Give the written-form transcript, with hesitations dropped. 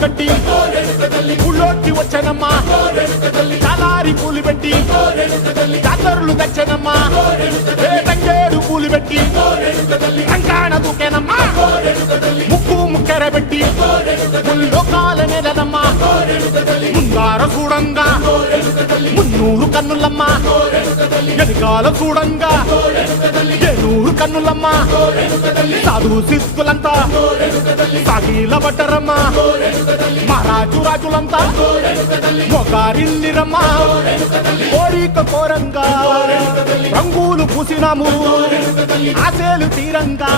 కట్టి ఊళ్ళోకి వచ్చనమ్మా చాలారి పూలు పెట్టి జాతరులు తెచ్చనమ్మా తంగేడు పూలు పెట్టి కంకాణ దూకేనమ్మా ముక్కు ముక్కెరబెట్టి ముల్లోకాల నెలనమ్మా ముంగార చూడంగా మున్నూరు కన్నులమ్మా వెనకాల చూడంగా ఏనూరు కన్నులమ్మా సాధు సిద్ధులంతా సాగిల పడ్డరమ్మా మహారాజు రాజులంతా మొగారిల్లిరమ్మా కోరిక కోరంగా రంగులు పూసినాము ఆశలు తీరంగా